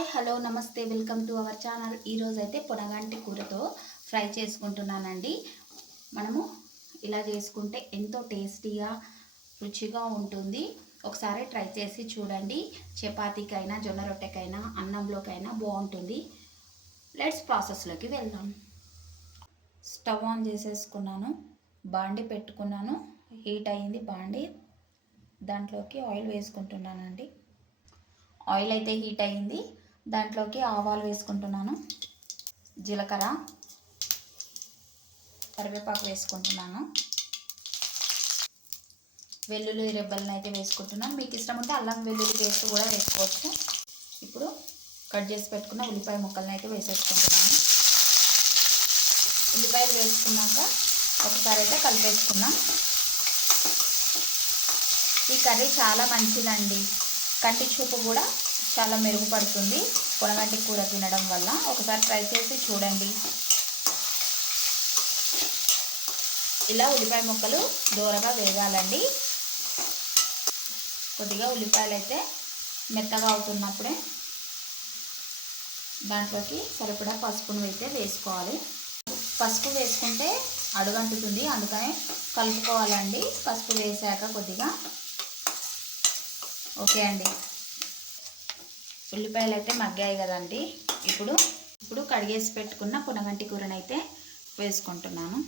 Hi hello నమస్తే welcome to our channel. ఈరోజు అయితే పొనగంటి కూరతో ఫ్రై చేసుకుంటున్నానండి. మనము ఇలా చేసుకుంటే ఎంతో టేస్టీగా రుచిగా ఉంటుంది. ఒకసారి ట్రై చేసి చూడండి. చపాతీకైనా జొన్న రొట్టెకైనా అన్నంలోకైనా బాగుంటుంది. లెట్స్ ప్రాసెస్లోకి వెళ్దాం. స్టవ్ ఆన్ చేసేసుకున్నాను. బాండి పెట్టుకున్నాను. హీట్ అయ్యింది బాండి. దాంట్లోకి ఆయిల్ వేసుకుంటున్నానండి. ఆయిల్ అయితే హీట్ అయ్యింది దాంట్లోకి ఆవాలు వేసుకుంటున్నాను. జీలకర్ర కరివేపాకు వేసుకుంటున్నాను. వెల్లుల్లి రెబ్బలను అయితే వేసుకుంటున్నాను. మీకు ఇష్టం ఉంటే అల్లం వెల్లుల్లి పేస్ట్ కూడా వేసుకోవచ్చు. ఇప్పుడు కట్ చేసి పెట్టుకున్న ఉల్లిపాయ ముక్కలను అయితే వేసేసుకుంటున్నాను. ఉల్లిపాయలు వేసుకున్నాక ఒకసారి అయితే కలిపేసుకున్నాం ఈ కర్రీ చాలా మంచిదండి. కంటి చూపు కూడా చాలా మెరుగుపడుతుంది. పొలగంటి కూర తినడం వల్ల. ఒకసారి ట్రై చేసి చూడండి. ఇలా ఉల్లిపాయ ముక్కలు దూరగా వేగాలండి. కొద్దిగా ఉల్లిపాయలు అయితే మెత్తగా అవుతున్నప్పుడే దాంట్లోకి సరిపడా పసుపును అయితే వేసుకోవాలి. పసుపు వేసుకుంటే అడుగంటుతుంది. అందుకని కలుపుకోవాలండి. పసుపు వేసాక కొద్దిగా. ఓకే అండి. ఉల్లిపాయలు అయితే మగ్గాయి కదండి. ఇప్పుడు ఇప్పుడు కడిగేసి పెట్టుకున్న పునగంటి కూరని అయితే వేసుకుంటున్నాను.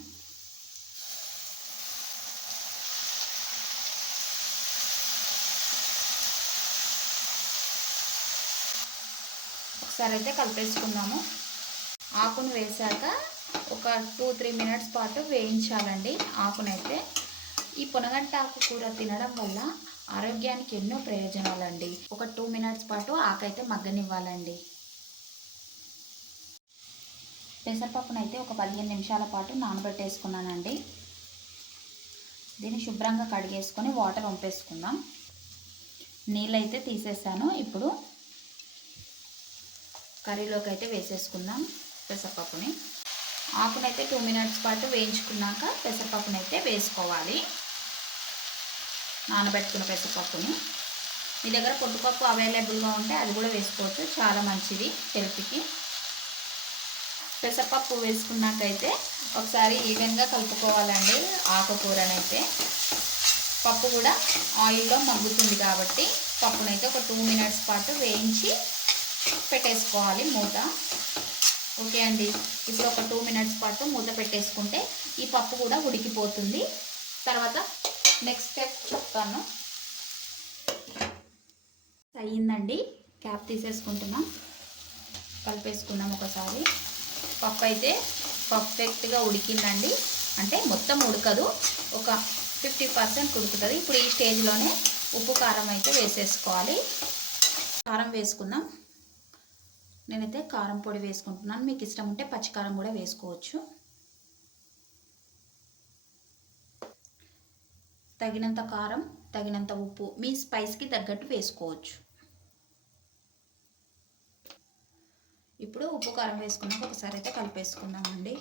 ఒకసారి అయితే కలిపేసుకుందాము. ఆకును వేసాక ఒక టూ త్రీ మినిట్స్ పాటు వేయించాలండి. ఆకునైతే ఈ పునగంట ఆకు కూర తినడం వల్ల ఆరోగ్యానికి ఎన్నో ప్రయోజనాలండి. ఒక టూ మినిట్స్ పాటు ఆకైతే మగ్గనివ్వాలండి. పెసరపప్పునైతే ఒక పదిహేను నిమిషాల పాటు నానబెట్టేసుకున్నానండి. దీన్ని శుభ్రంగా కడిగేసుకొని వాటర్ వంపేసుకుందాం. నీళ్ళైతే తీసేసాను. ఇప్పుడు కర్రీలోకి అయితే వేసేసుకుందాం పెసరపప్పుని. ఆకునైతే టూ మినిట్స్ పాటు వేయించుకున్నాక పెసరపప్పునైతే వేసుకోవాలి. నానబెట్టుకున్న పెసరపప్పుని. మీ దగ్గర పొట్టుపప్పు అవైలబుల్గా ఉంటే అది కూడా వేసుకోవచ్చు. చాలా మంచిది హెల్త్కి. పెసరపప్పు వేసుకున్నాకైతే ఒకసారి ఈవెన్గా కలుపుకోవాలండి ఆకుకూరనైతే. పప్పు కూడా ఆయిల్లో మగ్గుతుంది కాబట్టి పప్పునైతే ఒక టూ మినిట్స్ పాటు వేయించి పెట్టేసుకోవాలి మూత. ఓకే అండి. ఇప్పుడు ఒక టూ మినిట్స్ పాటు మూత పెట్టేసుకుంటే ఈ పప్పు కూడా ఉడికిపోతుంది. తర్వాత నెక్స్ట్ స్టెప్ చెప్తాను. అయ్యిందండి. క్యాప్ తీసేసుకుంటున్నాం. కలిపేసుకున్నాం ఒకసారి. పప్పు అయితే పర్ఫెక్ట్గా ఉడికిందండి. అంటే మొత్తం ఉడకదు. ఒక ఫిఫ్టీ పర్సెంట్ ఉడుకుతుంది. ఇప్పుడు ఈ స్టేజ్లోనే ఉప్పు కారం అయితే వేసేసుకోవాలి. కారం వేసుకుందాం. నేనైతే కారం పొడి వేసుకుంటున్నాను. మీకు ఇష్టం ఉంటే పచ్చికారం కూడా వేసుకోవచ్చు. తగినంత కారం తగినంత ఉప్పు మీ స్పైస్కి తగ్గట్టు వేసుకోవచ్చు. ఇప్పుడు ఉప్పు కారం వేసుకున్నాక ఒకసారి అయితే కలిపేసుకుందామండి.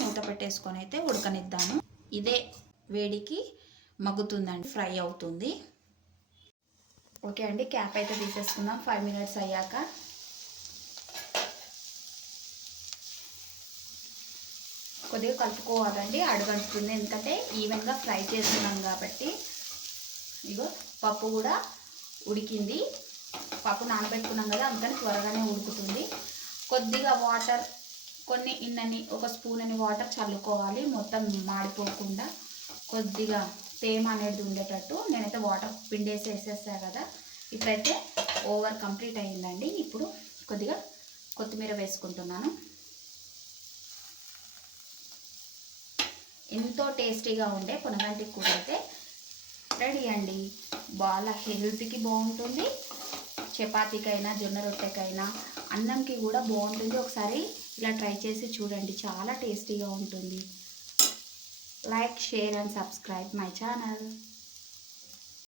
మూత పెట్టేసుకొని అయితే ఉడకనిద్దాము ఇదే వేడికి మగ్గుతుందండి ఫ్రై అవుతుంది. ఓకే అండి క్యాప్ అయితే తీసేసుకుందాం. ఫైవ్ మినిట్స్ అయ్యాక కొద్దిగా కలుపుకోవాలండి అడుగంటుతుంది. ఎందుకంటే ఈవెన్గా ఫ్రై చేస్తున్నాం కాబట్టి. ఇగో పప్పు కూడా ఉడికింది. పప్పు నానబెట్టుకున్నాం కదా అందుకని త్వరగానే ఉడుకుతుంది. కొద్దిగా వాటర్ కొన్ని ఇన్నని ఒక స్పూన్ అని వాటర్ చల్లుకోవాలి. మొత్తం మాడిపోకుండా కొద్దిగా తేమ అనేది ఉండేటట్టు నేనైతే వాటర్ పిండేసి వేసేసా కదా. ఇప్పుడైతే ఓవర్ కంప్లీట్ అయ్యిందండి. ఇప్పుడు కొద్దిగా కొత్తిమీర వేసుకుంటున్నాను. ఎంతో టేస్టీగా ఉండే పునగంటి కూర అయితే రెడీ అండి. బాగా హెల్త్కి బాగుంటుంది. చపాతీకైనా జొన్న రొట్టెకైనా అన్నంకి కూడా బాగుంటుంది. ఒకసారి ఇలా ట్రై చేసి చూడండి. చాలా టేస్టీగా ఉంటుంది. Like share and subscribe my channel.